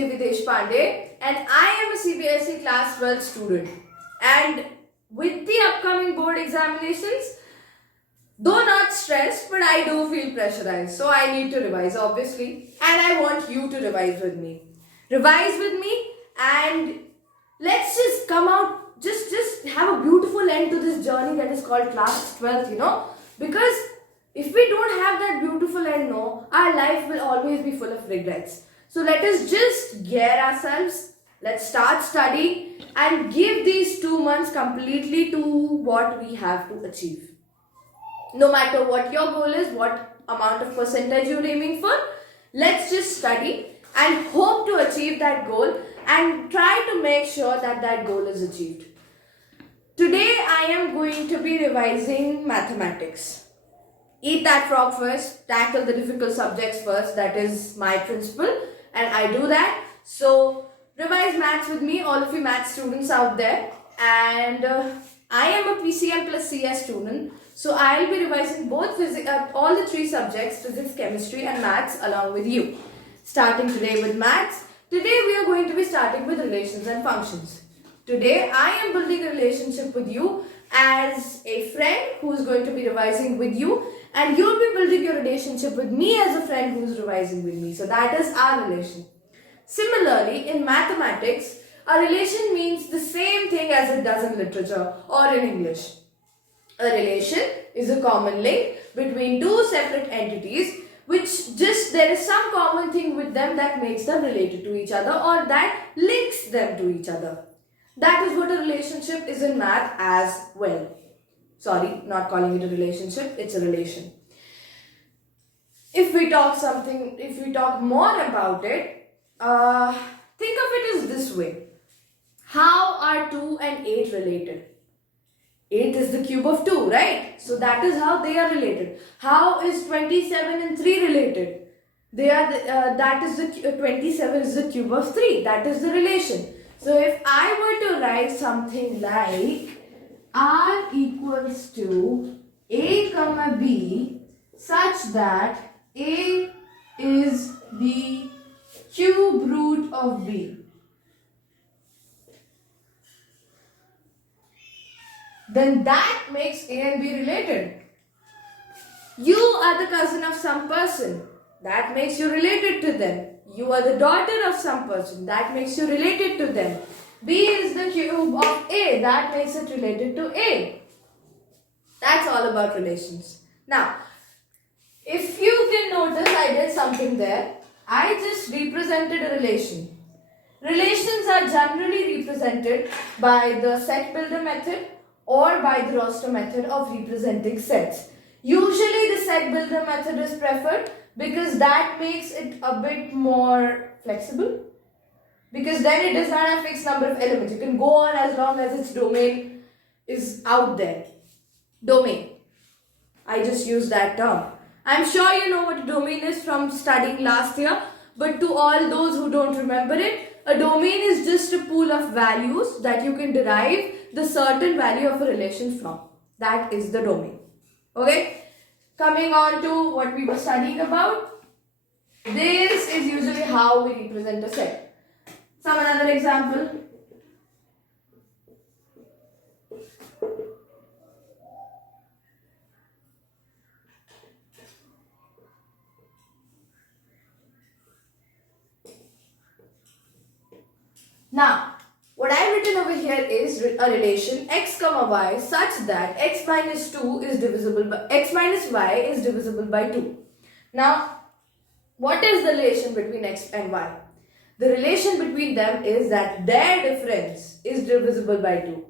Devi Deshpande and I am a CBSE class 12 student. And with the upcoming board examinations, though not stressed, but I do feel pressurized. So I need to revise, obviously. And I want you to revise with me. Revise with me and let's just come out, just have a beautiful end to this journey that is called class 12th, Because if we don't have that beautiful end, no, our life will always be full of regrets. So let us just gear ourselves. Let's start studying and give these 2 months completely to what we have to achieve. No matter what your goal is, what amount of percentage you're aiming for, let's just study and hope to achieve that goal and try to make sure that that goal is achieved. Today I am going to be revising mathematics. Eat that frog first, tackle the difficult subjects first, that is my principle and I do that. So revise maths with me, all of you maths students out there, and I am a PCM plus CS student. So I will be revising both all the 3 subjects, physics, chemistry and maths along with you. Starting today with maths, today we are going to be starting with relations and functions. Today I am building a relationship with you as a friend who is going to be revising with you, and you'll be building your relationship with me as a friend who is revising with me. So that is our relation. Similarly, in mathematics, a relation means the same thing as it does in literature or in English. A relation is a common link between 2 separate entities which just there is some common thing with them that makes them related to each other or that links them to each other. That is what a relationship is in math as well. Sorry, not calling it a relationship, it's a relation. If we talk more about it, think of it as this way. How are 2 and 8 related? 8 is the cube of 2, right? So that is how they are related. How is 27 and 3 related? That is the 27 is the cube of 3. That is the relation. So if I were to write something like R equals to A comma B such that A is the cube root of B, then that makes A and B related. You are the cousin of some person. That makes you related to them. You are the daughter of some person. That makes you related to them. B is the cube of A. That makes it related to A. That's all about relations. Now, if you can notice, I did something there. I just represented a relation. Relations are generally represented by the set builder method or by the roster method of representing sets. Usually the set builder method is preferred because that makes it a bit more flexible, because then it does not have a fixed number of elements. You can go on as long as its domain is out there. Domain. I just used that term. I'm sure you know what a domain is from studying last year, but to all those who don't remember it, a domain is just a pool of values that you can derive the certain value of a relation from. That is the domain. Okay? Coming on to what we were studying about. This is usually how we represent a set. Some another example. Now, what I've written over here is a relation x comma y such that x minus 2 is divisible by x minus y is divisible by 2. Now, what is the relation between x and y? The relation between them is that their difference is divisible by 2.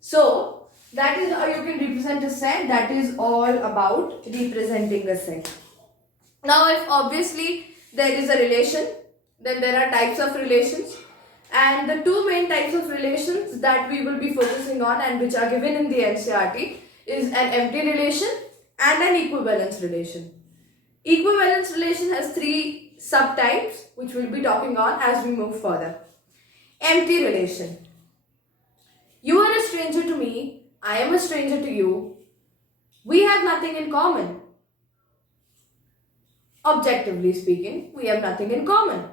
So, that is how you can represent a set. That is all about representing a set. Now, if obviously there is a relation, then there are types of relations. And the 2 main types of relations that we will be focusing on and which are given in the NCERT is an empty relation and an equivalence relation. Equivalence relation has 3 subtypes which we'll be talking on as we move further. Empty relation. You are a stranger to me, I am a stranger to you. We have nothing in common. Objectively speaking, we have nothing in common.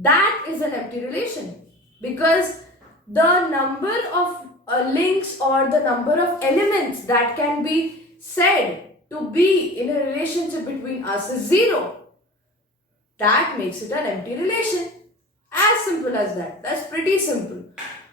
that is an empty relation, because the number of links or the number of elements that can be said to be in a relationship between us is 0. That makes it an empty relation. As simple as that. That's pretty simple.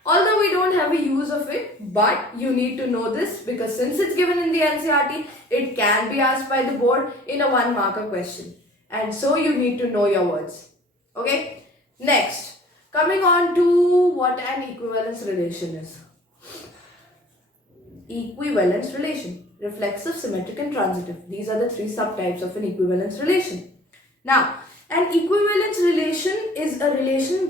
Although we don't have a use of it, but you need to know this, because since it's given in the NCERT, it can be asked by the board in a 1-marker question. And so you need to know your words. Okay? Next, coming on to what an equivalence relation is. Equivalence relation. Reflexive, symmetric and transitive. These are the 3 subtypes of an equivalence relation. Now, an equivalence relation is a relation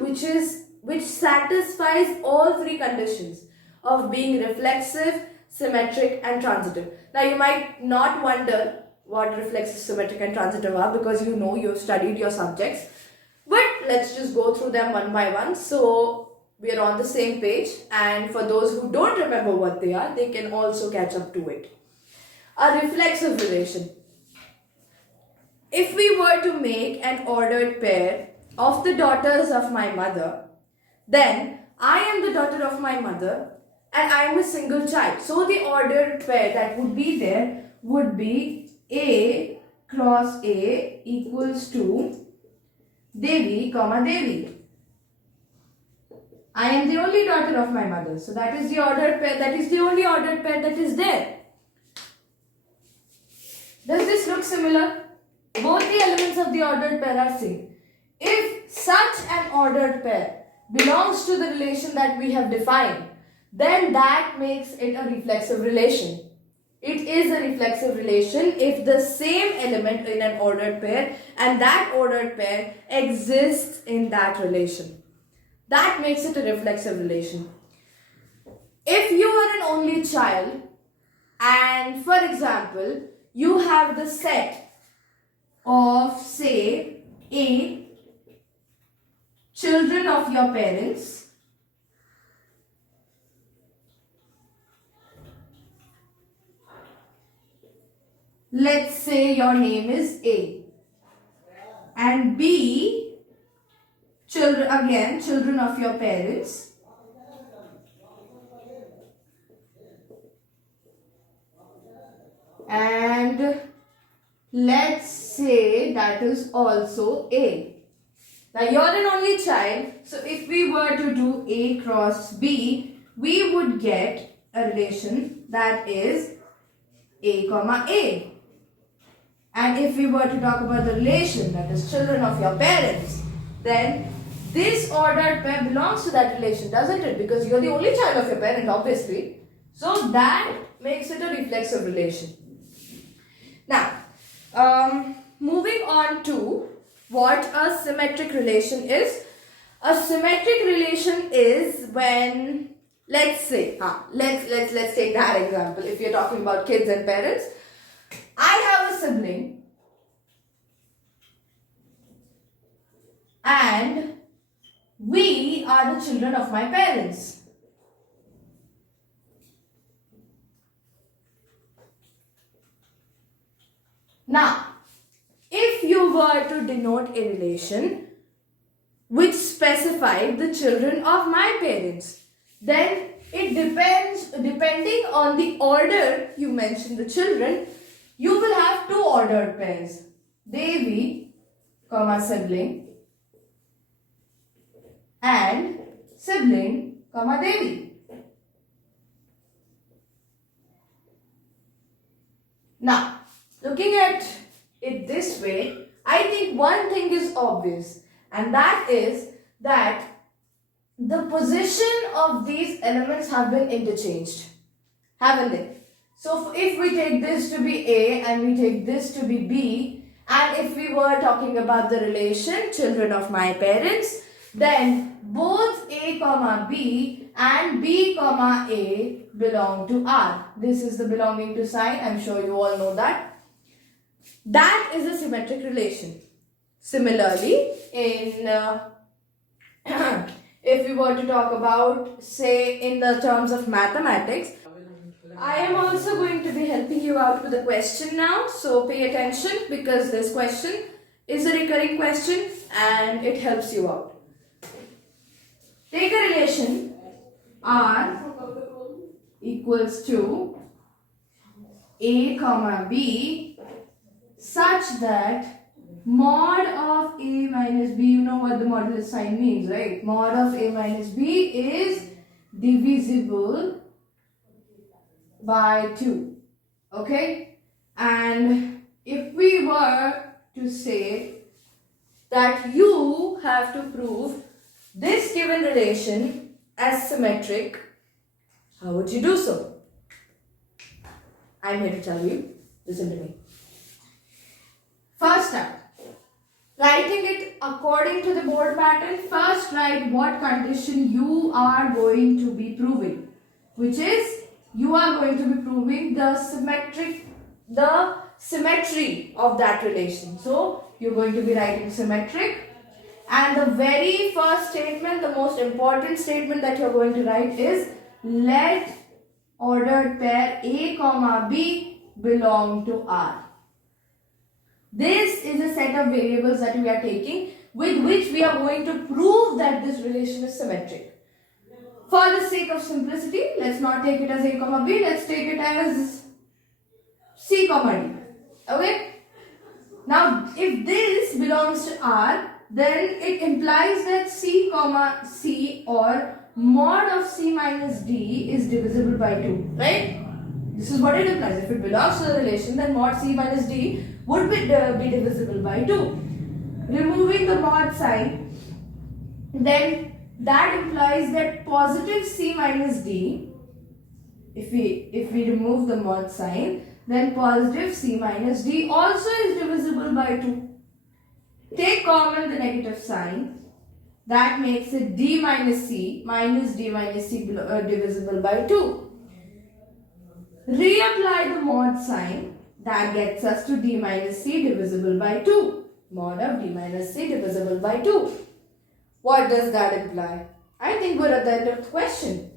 which satisfies all 3 conditions of being reflexive, symmetric and transitive. Now you might not wonder what reflexive, symmetric and transitive are, because you know you've studied your subjects. But let's just go through them one by one so we are on the same page, and for those who don't remember what they are, they can also catch up to it. A reflexive relation. If we were to make an ordered pair of the daughters of my mother, then I am the daughter of my mother and I am a single child. So the ordered pair that would be there would be A cross A equals to Devi, Devi. I am the only daughter of my mother. So that is the ordered pair. That is the only ordered pair that is there. Does this look similar? Both the elements of the ordered pair are same. If such an ordered pair belongs to the relation that we have defined, then that makes it a reflexive relation. It is a reflexive relation if the same element in an ordered pair and that ordered pair exists in that relation. That makes it a reflexive relation. If you are an only child and, for example, you have the set of, say, A children of your parents, let's say your name is A, and B children, again children of your parents, and let's say that is also A. Now you're an only child, so if we were to do A cross B, we would get a relation that is A comma A. And if we were to talk about the relation that is children of your parents, then this ordered pair belongs to that relation, doesn't it? Because you're the only child of your parent, obviously. So that makes it a reflexive relation. Now, moving on to what a symmetric relation is. A symmetric relation is when, let's say, let's take that example. If you're talking about kids and parents, I have a sibling and we are the children of my parents. Now, if you were to denote a relation which specified the children of my parents, then it depends, depending on the order you mention the children, you will have 2 ordered pairs. Devi, comma sibling, and sibling, comma Devi. Now, looking at it this way, I think one thing is obvious, and that is that the position of these elements have been interchanged, haven't they? So if we take this to be A and we take this to be B, and if we were talking about the relation children of my parents, then both A comma B and B comma A belong to R. This is the belonging to sign. I'm sure you all know that. That is a symmetric relation. Similarly, in if we were to talk about, say, in the terms of mathematics, I am also going to be helping you out with a question now. So pay attention, because this question is a recurring question and it helps you out. Take a relation R equals to A comma B such that mod of A minus B, you know what the modulus sign means, right? Mod of A minus B is divisible by 2. Okay? And if we were to say that you have to prove this given relation as symmetric, how would you do so? I'm here to tell you. Listen to me. First up, writing it according to the board pattern, first write what condition you are going to be proving, which is you are going to be proving the symmetry of that relation. So you're going to be writing symmetric, and the very first statement, the most important statement that you're going to write is let ordered pair A comma B belong to R. This is a set of variables that we are taking with which we are going to prove that this relation is symmetric. For the sake of simplicity, let's not take it as A comma B, let's take it as C comma D. Okay? Now, if this belongs to R, then it implies that C comma C or mod of C minus D is divisible by 2, right? This is what it implies. If it belongs to the relation, then mod C minus D would be divisible by 2. Removing the mod sign, then that implies that positive C minus D, if we remove the mod sign, then positive C minus D also is divisible by 2. Take common the negative sign. That makes it D minus D minus C divisible by 2. Reapply the mod sign. That gets us to D minus C divisible by 2. Mod of D minus C divisible by 2. What does that imply? I think we're at the end of the question.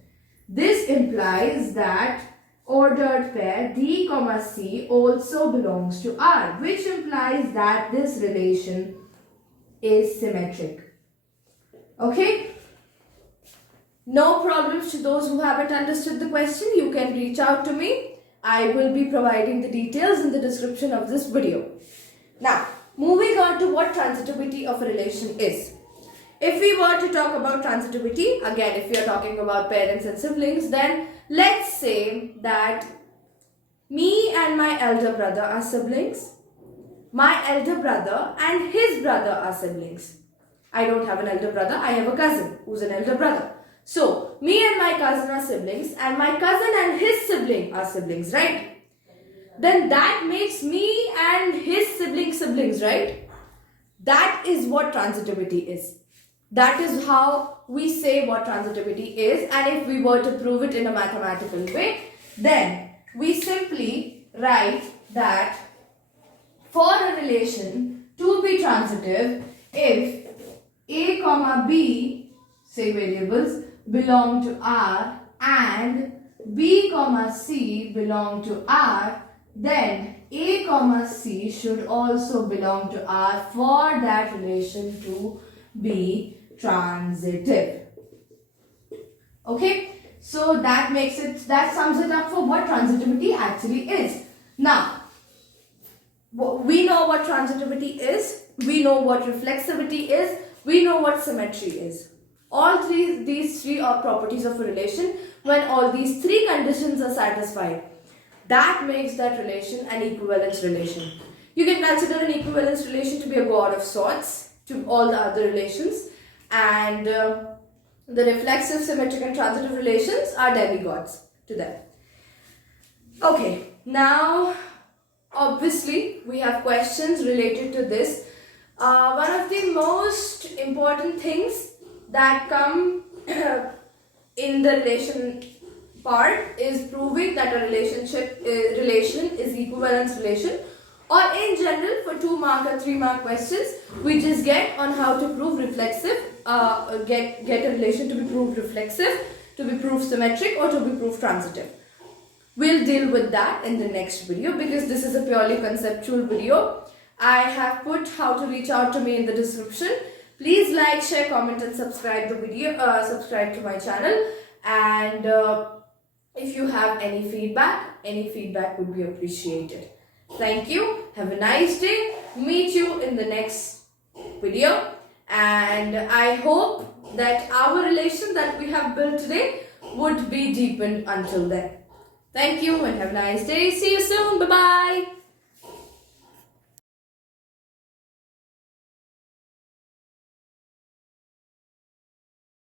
This implies that ordered pair D comma C also belongs to R, which implies that this relation is symmetric. Okay? No problems to those who haven't understood the question. You can reach out to me. I will be providing the details in the description of this video. Now, moving on to what transitivity of a relation is. If we were to talk about transitivity, again, if we are talking about parents and siblings, then let's say that me and my elder brother are siblings. My elder brother and his brother are siblings. I don't have an elder brother, I have a cousin who's an elder brother. So, me and my cousin are siblings and my cousin and his sibling are siblings, right? Then that makes me and his siblings, right? That is what transitivity is. That is how we say what transitivity is, and if we were to prove it in a mathematical way, then we simply write that for a relation to be transitive, if A comma B, say variables, belong to R and B comma C belong to R, then A comma C should also belong to R for that relation to be transitive. Okay, so that sums it up for what transitivity actually is. Now, we know what transitivity is, we know what reflexivity is, we know what symmetry is. All these three are properties of a relation. When all these three conditions are satisfied, that makes that relation an equivalence relation. You can consider an equivalence relation to be a god of sorts to all the other relations, and the reflexive, symmetric and transitive relations are demigods to them. Okay, now obviously we have questions related to this. One of the most important things that come in the relation part is proving that a relation is equivalence relation, or in general for 2 mark or 3 mark questions we just get on how to prove reflexive, get a relation to be proved reflexive, to be proved symmetric, or to be proved transitive. We'll deal with that in the next video because this is a purely conceptual video. I have put how to reach out to me in the description. Please like, share, comment and subscribe the video, subscribe to my channel. And if you have any feedback would be appreciated. Thank you. Have a nice day. Meet you in the next video. And I hope that our relation that we have built today would be deepened until then. Thank you and have a nice day. See you soon. Bye-bye.